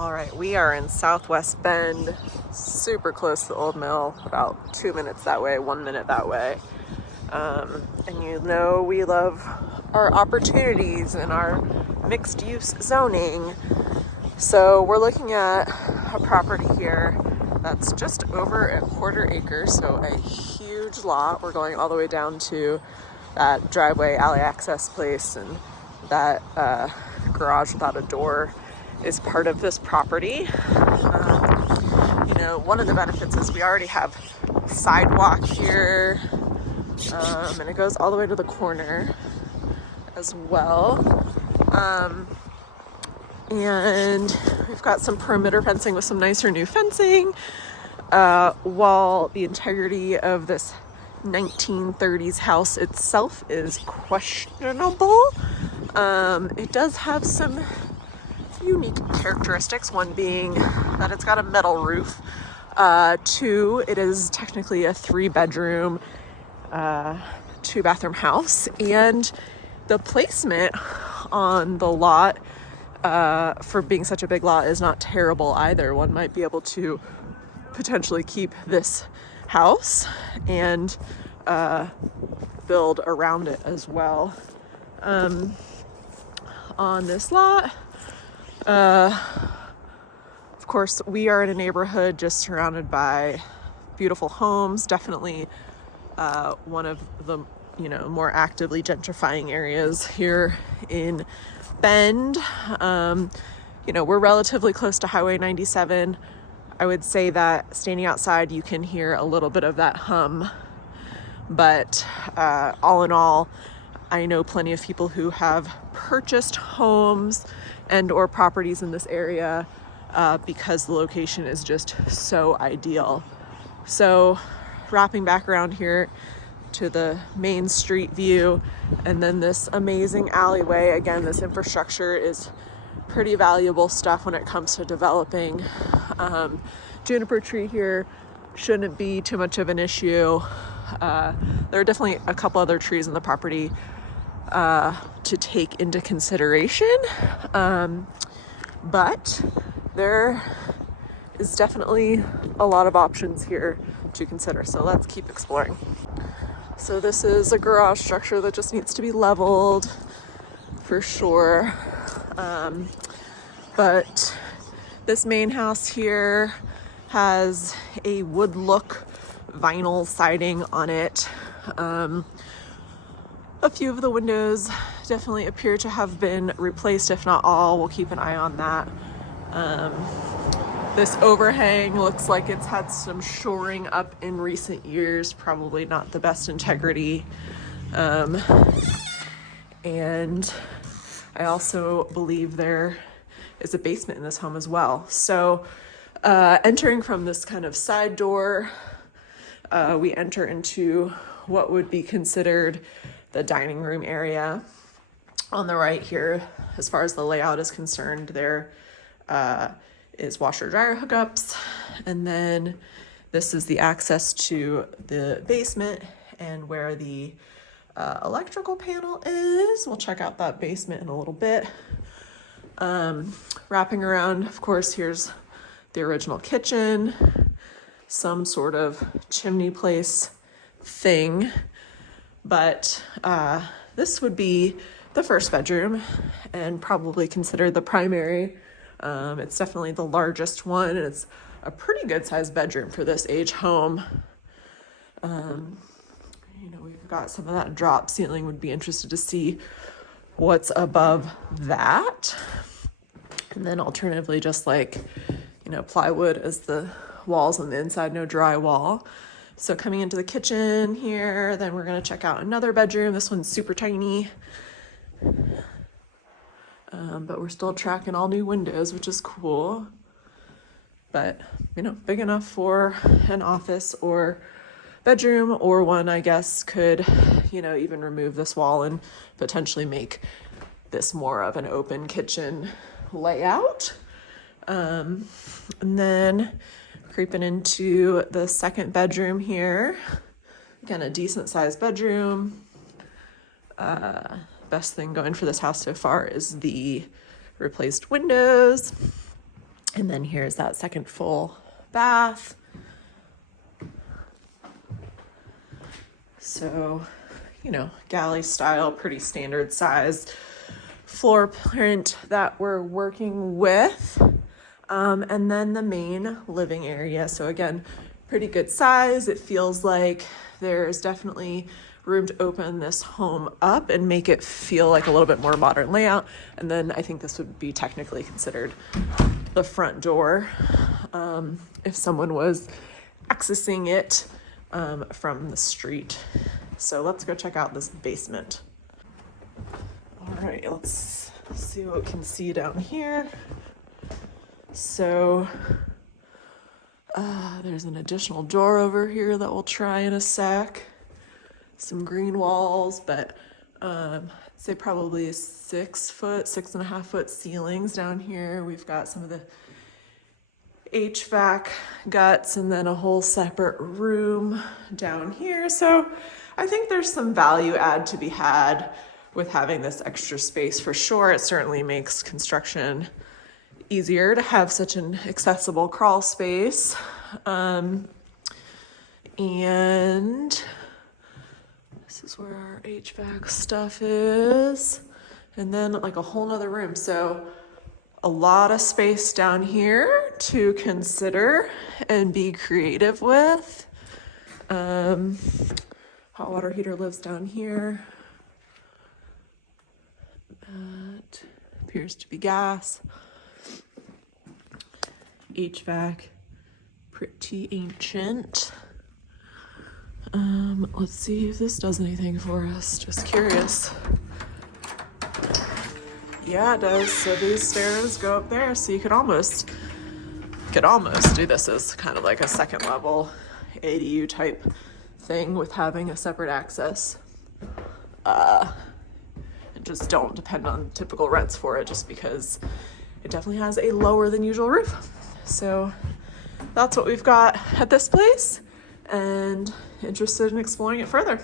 All right, we are in Southwest Bend, super close to the old mill, about 2 minutes that way, 1 minute that way. And you know we love our opportunities and our mixed use zoning. So we're looking at a property here that's just over a quarter acre, so a huge lot. We're going all the way down to that driveway alley access place, and that garage without a door is part of this property. One of the benefits is we already have sidewalk here, and it goes all the way to the corner as well. And we've got some perimeter fencing with some nicer new fencing, while the integrity of this 1930s house itself is questionable. It does have some unique characteristics, one being that it's got a metal roof. Two, it is technically a 3-bedroom, 2-bathroom house, and the placement on the lot, for being such a big lot, is not terrible either. One might be able to potentially keep this house and build around it as well. On this lot, of course, we are in a neighborhood just surrounded by beautiful homes. Definitely one of the more actively gentrifying areas here in Bend. We're relatively close to Highway 97. I would say that standing outside, you can hear a little bit of that hum. But all in all, I know plenty of people who have purchased homes and or properties in this area because the location is just so ideal. So wrapping back around here to the main street view, and then this amazing alleyway. Again, this infrastructure is pretty valuable stuff when it comes to developing. Juniper tree here shouldn't be too much of an issue. There are definitely a couple other trees in the property to take into consideration, but there is definitely a lot of options here to consider, so let's keep exploring. So this is a garage structure that just needs to be leveled for sure, but this main house here has a wood look vinyl siding on it. A few of the windows definitely appear to have been replaced, if not all. We'll keep an eye on that. This overhang looks like it's had some shoring up in recent years, probably not the best integrity. And I also believe there is a basement in this home as well. So entering from this kind of side door, we enter into what would be considered the dining room area. On the right here, as far as the layout is concerned, there is washer dryer hookups, and then this is the access to the basement and where the electrical panel is. We'll check out that basement in a little bit. Wrapping around, of course, here's the original kitchen, some sort of chimney place thing, but this would be the first bedroom and probably considered the primary. It's definitely the largest one, and it's a pretty good sized bedroom for this age home. We've got some of that drop ceiling. Would be interested to see what's above that. And then alternatively, just plywood as the walls on the inside, no drywall. So coming into the kitchen here, then we're gonna check out another bedroom. This one's super tiny. But we're still tracking all new windows, which is cool. But, big enough for an office or bedroom, or one, I guess, could, even remove this wall and potentially make this more of an open kitchen layout. And then creeping into the second bedroom here. Again, a decent sized bedroom. Best thing going for this house so far is the replaced windows. And then here's that second full bath. So, you know, galley style, pretty standard size floor print that we're working with. And then the main living area. So again, pretty good size. It feels like there's definitely room to open this home up and make it feel like a little bit more modern layout. And then I think this would be technically considered the front door, if someone was accessing it from the street. So let's go check out this basement. All right, let's see what we can see down here. So there's an additional door over here that we'll try in a sec. Some green walls, but I'd say probably 6.5 foot ceilings down here. We've got some of the HVAC guts and then a whole separate room down here. So I think there's some value add to be had with having this extra space for sure. It certainly makes construction easier to have such an accessible crawl space. And this is where our HVAC stuff is. And then like a whole nother room. So a lot of space down here to consider and be creative with. Hot water heater lives down here. That appears to be gas. HVAC, pretty ancient. Let's see if this does anything for us. Just curious. Yeah, it does. So these stairs go up there. So you could almost do this as kind of like a second level ADU type thing with having a separate access. And just don't depend on typical rents for it, just because it definitely has a lower than usual roof. So that's what we've got at this place, and interested in exploring it further.